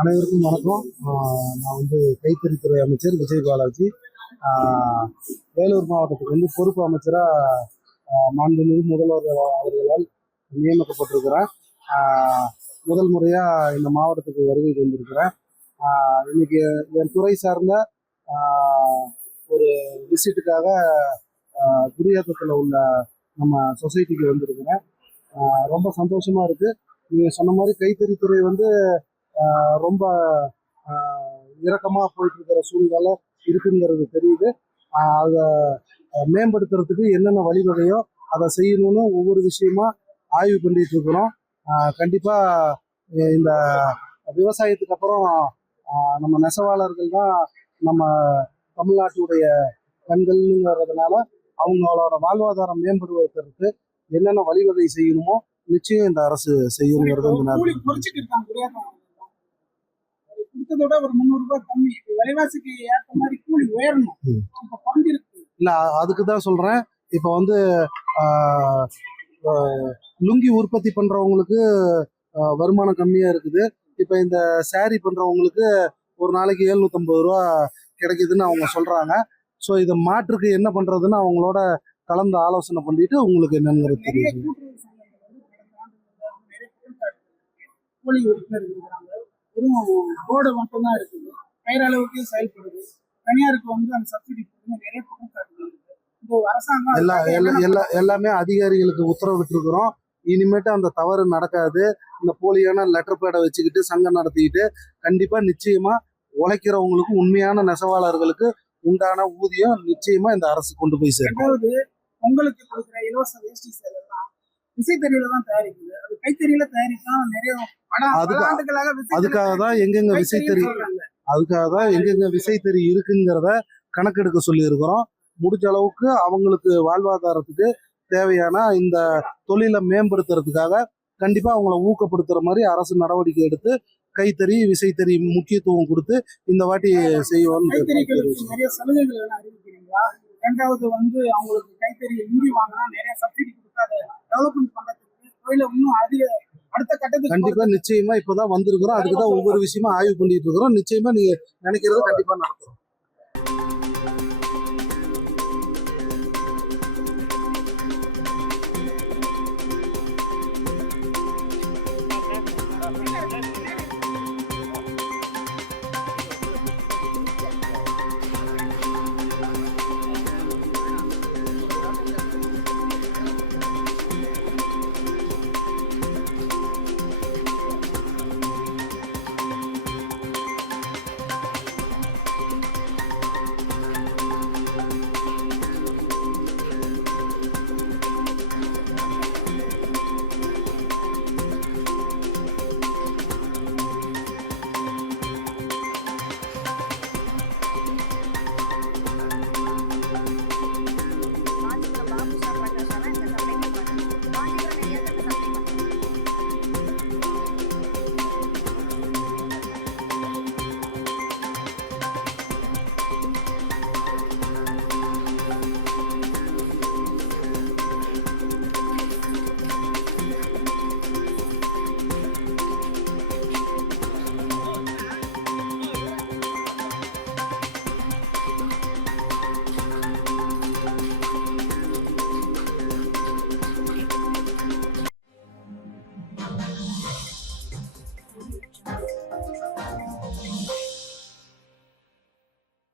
அனைவருக்கும் வணக்கம். நான் கைத்தறித்துறை அமைச்சர் விஜய் பாலாஜி. வேலூர் மாவட்டத்துக்கு பொறுப்பு அமைச்சராக மாண்புமிகு முதல்வர் அவர்களால் நியமிக்கப்பட்டிருக்கிறேன். முதல் முறையாக இந்த மாவட்டத்துக்கு வருகை தந்திருக்கிறேன். இன்னைக்கு என் துறை சார்ந்த ஒரு விசிட்டுக்காக குடியேற்றத்தில் உள்ள நம்ம சொசைட்டிக்கு வந்திருக்கிறேன். ரொம்ப சந்தோஷமாக இருக்குது. நீங்கள் சொன்ன மாதிரி கைத்தறித்துறை ரொம்ப இறக்கமாக போயிட்டு இருக்கிற சூழ்நிலை இருக்குங்கிறது தெரியுது. அதை மேம்படுத்துறதுக்கு என்னென்ன வழிவகையோ அதை செய்யணும்னு ஒவ்வொரு விஷயமா ஆய்வு பண்ணிட்டு இருக்கிறோம். கண்டிப்பாக இந்த விவசாயத்துக்கு அப்புறம் நம்ம நெசவாளர்கள் தான் நம்ம தமிழ்நாட்டுடைய கண்கள்ங்கிறதுனால அவங்களோட வாழ்வாதாரம் மேம்படுவதற்கு என்னென்ன வழிவகை செய்யணுமோ நிச்சயம் இந்த அரசு செய்யணுங்கிறது கொடுத்ததோட ஒரு 300 ரூபாய் கம்மி, விலைவாசிக்கு ஏற்ற மாதிரி கூலி உயரணும். இல்ல, அதுக்கு தான் சொல்றேன். இப்போ லுங்கி உற்பத்தி பண்றவங்களுக்கு வருமானம் கம்மியா இருக்குது. இப்போ இந்த சாரி பண்றவங்களுக்கு ஒரு நாளைக்கு 750 ரூபா கிடைக்குதுன்னு அவங்க சொல்றாங்க. ஸோ இதை மாற்றுக்கு என்ன பண்றதுன்னு அவங்களோட கலந்து ஆலோசனை பண்ணிட்டு உங்களுக்கு என்னங்கிறது தெரியும். கூலி உறுப்பினர் இருக்கிறாங்க, வெறும் போர்டு மட்டும்தான் இருக்குது, பெயரளவுக்கு செயல்படுது. தனியாருக்கு அந்த சப்சிடி நிறைய குற்றச்சாட்டுகள் இருக்கு. இந்த அரசாங்கம் எல்லாமே அதிகாரிகளுக்கு உத்தரவிட்டு இருக்கிறோம். இனிமேட்டு அந்த தவறு நடக்காது. இந்த போலியான லெட்டர் பேடை வச்சுக்கிட்டு சங்கம் நடத்திக்கிட்டு கண்டிப்பா நிச்சயமா உழைக்கிறவங்களுக்கு உண்மையான நெசவாளர்களுக்கு உண்டான ஊதியம் நிச்சயமா இந்த அரசு கொண்டு போய் சேர்க்கும். உங்களுக்கு கொடுக்குற இலவச வேஷ்டி சேலைலாம் விசைத்தறியில தான் தயாரிக்குது. அது கைத்தறியில தயாரிக்கலாம் நிறைய அதுக்காக தான் எங்கெங்க விசைத்தறி இருக்குங்கிறத கணக்கெடுக்க சொல்லி இருக்கிறோம். முடிஞ்ச அளவுக்கு அவங்களுக்கு வாழ்வாதாரத்துக்கு தேவையான இந்த தொழிலை மேம்படுத்துறதுக்காக கண்டிப்பா அவங்கள ஊக்கப்படுத்துற மாதிரி அரசு நடவடிக்கை எடுத்து கைத்தறி விசைத்தறி முக்கியத்துவம் கொடுத்து இந்த வாட்டி செய்வோம். நிறைய சலுகைகள் அறிவிக்கிறீங்களா? ரெண்டாவது அவங்களுக்கு கைத்தறி இந்தி வாங்கினா நிறைய சப்சிடி கொடுத்து அதை டெவலப்மெண்ட் பண்றதுக்கு தொழில இன்னும் அதிக அடுத்த கட்டத்துக்கு கண்டிப்பா நிச்சயமா இப்பதான் வந்திருக்கிறோம். அதுக்குதான் ஒவ்வொரு விஷயமா ஆய்வு பண்ணிட்டு இருக்கிறோம். நிச்சயமா நீங்க நினைக்கிறத கண்டிப்பா நடத்துறோம்.